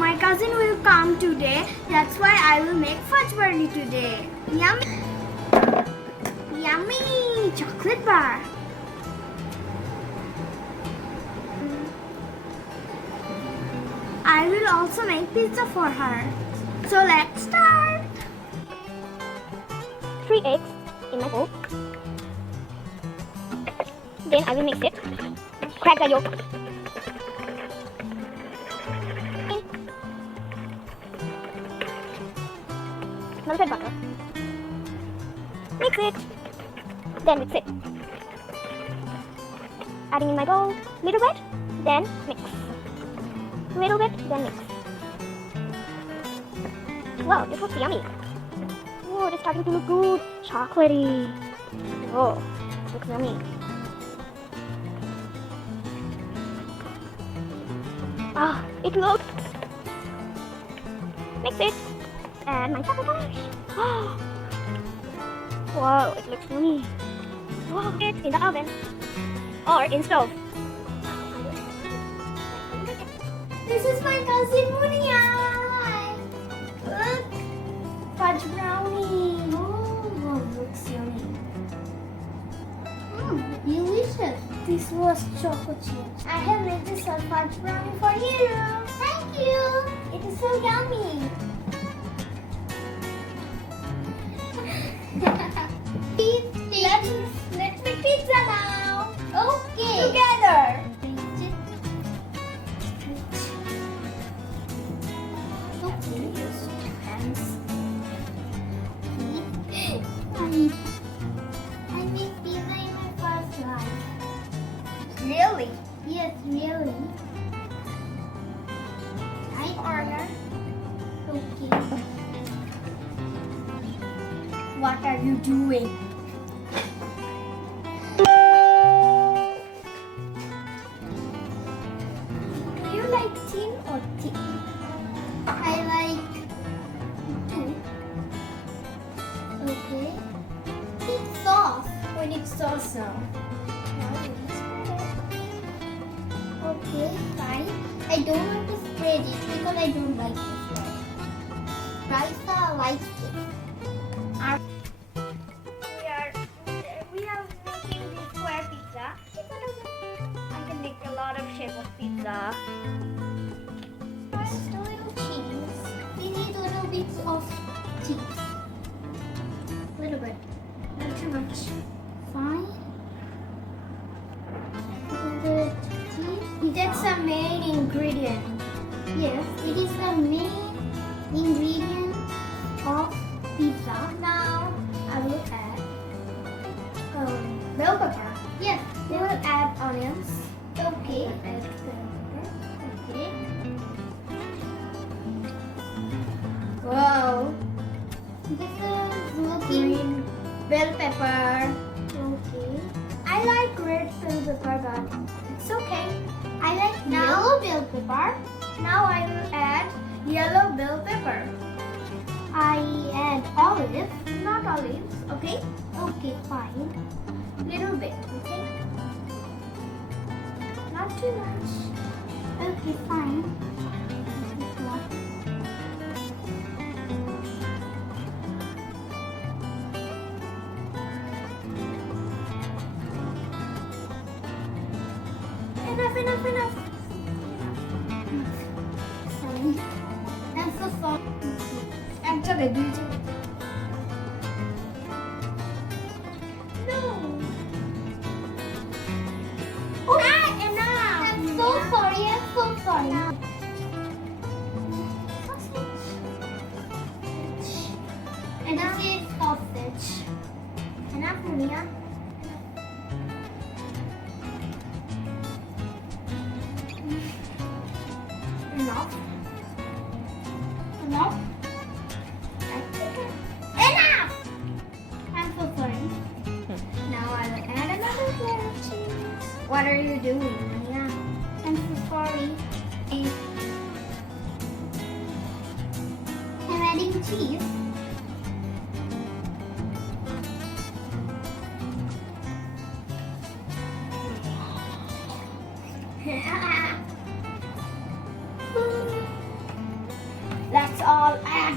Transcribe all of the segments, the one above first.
my cousin will come today. That's why I will make fudge brownie today. Yummy! Yummy! Chocolate bar. I will also make pizza for her. So let's start. 3 eggs in my bowl. Then I will mix it. Crack the yolk. Melted butter. Mix it. Then mix it. Adding in my bowl. Little bit. Then mix. Little bit. Then mix. Wow, this looks yummy. Oh, it is starting to look good. Chocolatey. Oh, looks yummy. Ah, it looks. Mix it. And my chocolate ganache. Oh. Wow, it looks yummy. Wow, it's in the oven or in stove. This is my cousin Munia. Look, fudge brownie. Oh, looks yummy. Delicious. This was chocolate chip. I have made this fudge brownie for you. Thank you. It is so yummy. Let's make pizza now. Okay. Together. Okay. Use hands. I made pizza in my first life. Really? Yes, really. I order. Okay. What are you doing? Do you like thin or thick? I like two. Okay. It's sauce. We need sauce now. Okay, fine. I don't want to spread it because I don't like to spread. Raisa likes it. We are making this square pizza. I can make a lot of shape of pizza. First, a little cheese. We need little bits of cheese. Little bit. Not too much. Fine. That's the main ingredient. Yes, it is the main ingredient of pizza. Now I will add bell pepper. Yes, we will add onions. Okay. Add bell pepper. Okay. Wow. This is looking green bell pepper. Okay. I like red bell pepper, but it's okay. I like yellow bell pepper. Now I will add yellow bell pepper. I add olives, not olives, okay? Okay, fine. Little bit, okay? Not too much. Okay, fine. Enough. Sorry. I'm so sorry. I'm sorry. No. Oh, enough. I'm so sorry. And this is sausage. Enough, Munia. Enough. Enough. I'm so sorry. Now I will add another layer of cheese. What are you doing, Munia? I'm so sorry. I'm adding cheese.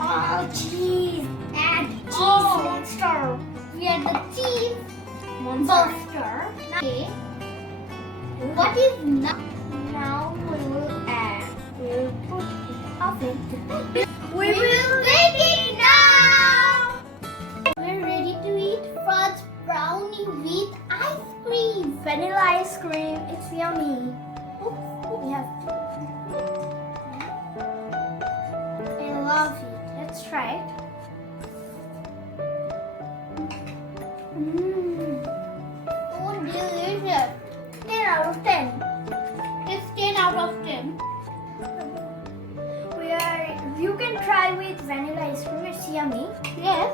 Oh, cheese and cheese monster. We are the cheese monster. Okay. What is now? Now we will add. We will put it oven. We will bake it now. We're ready to eat fudge brownie with ice cream. Vanilla ice cream. It's yummy. We have to. I love it. Let's try it. Oh, delicious. 10 out of 10. It's 10 out of 10. You can try with vanilla ice cream. It's yummy. Yes.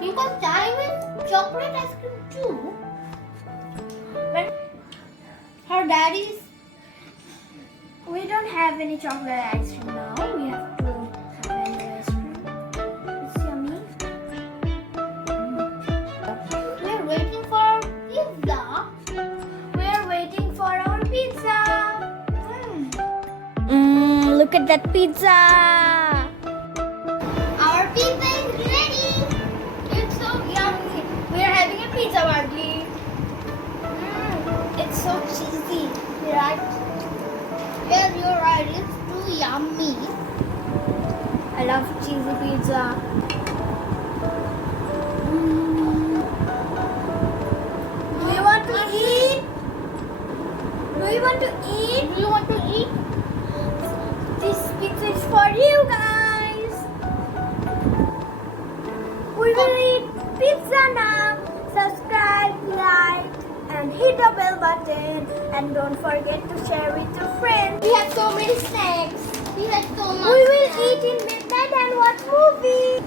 You can try with chocolate ice cream too. When her daddy's, we don't have any chocolate ice cream now. We have to have vanilla ice cream. It's yummy. We're waiting for our pizza. We're waiting for our pizza. Look at that pizza. Our pizza is ready. It's so yummy. We're having a pizza party. It's so cheesy, right? Yes, you're right. It's too yummy. I love cheesy pizza. Do you want to eat? Do you want to eat? Do you want to eat? This pizza is for you guys. We will eat pizza now. Subscribe, like, and hit the bell button. And don't forget to share with your friends. We have so many snacks. We have so much. We will eat in midnight and watch movie.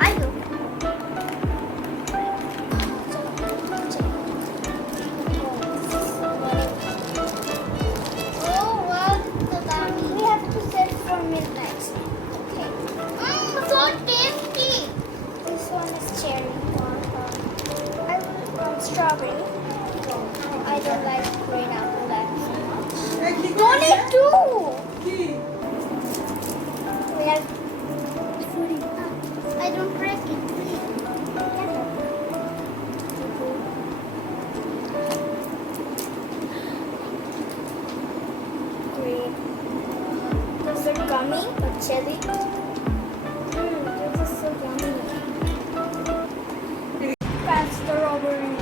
I do. Oh wow, so yummy. We have to set for midnight. Okay. So tasty. This one is cherry. I want strawberry. I don't like green apple that much. Only two. We have food. I don't break it, please. Great. Those are gummy or jelly. This is so yummy. Catch the robbery.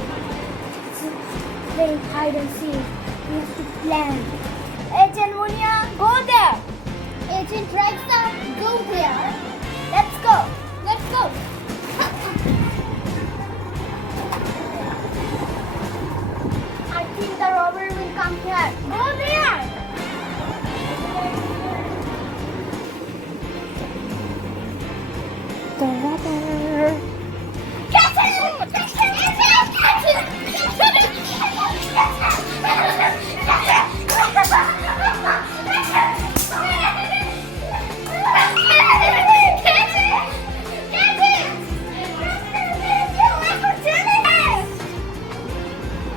Play hide and seek. We have to plan. Agent Munia, go there. Agent Raisa, go there. Let's go. Let's go. I think the robber will come here. Go there. The robber. Catch him! Catch him! Catch him!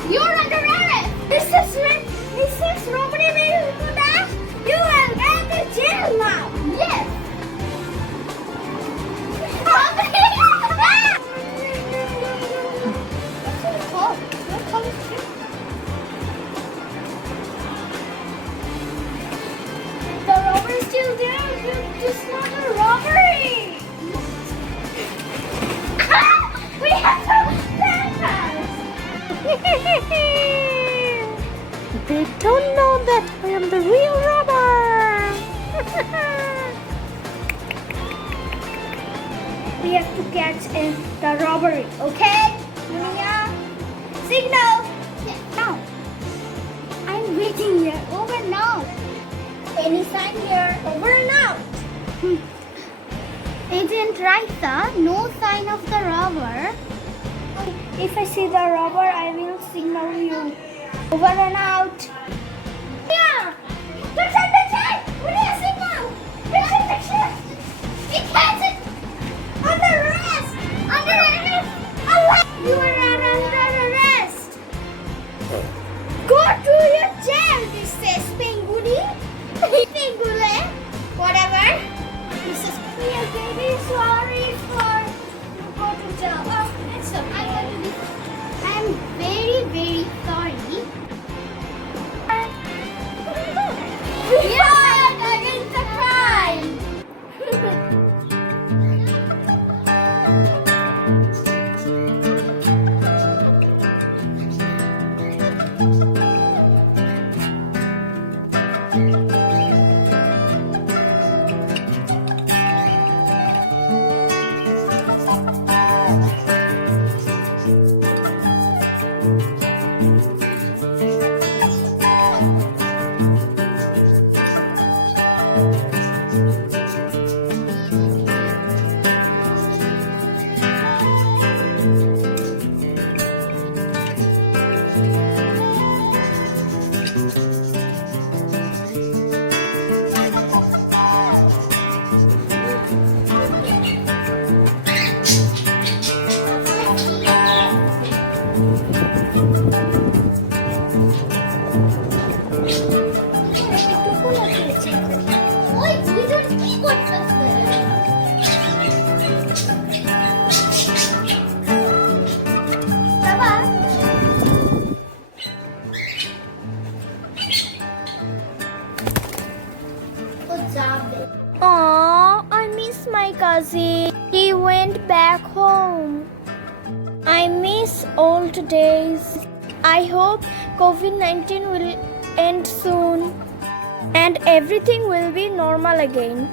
You're under arrest! This is robbery will do that. You will get to jail now. Yes. The robber is still there. It's not a robbery. We have to bananas. They don't know that I am the real robber. We have to catch the robbery, okay? Munia, signal. Now. I'm waiting here. Over and out. Any sign here? Over and out. Agent Raisa, no sign of the robber. If I see the robber, I will signal you. Over and out. Here! Picture! Munia, signal! Picture! It has it! Aww, I miss my cousin. He went back home. I miss old days. I hope COVID-19 will end soon and everything will be normal again.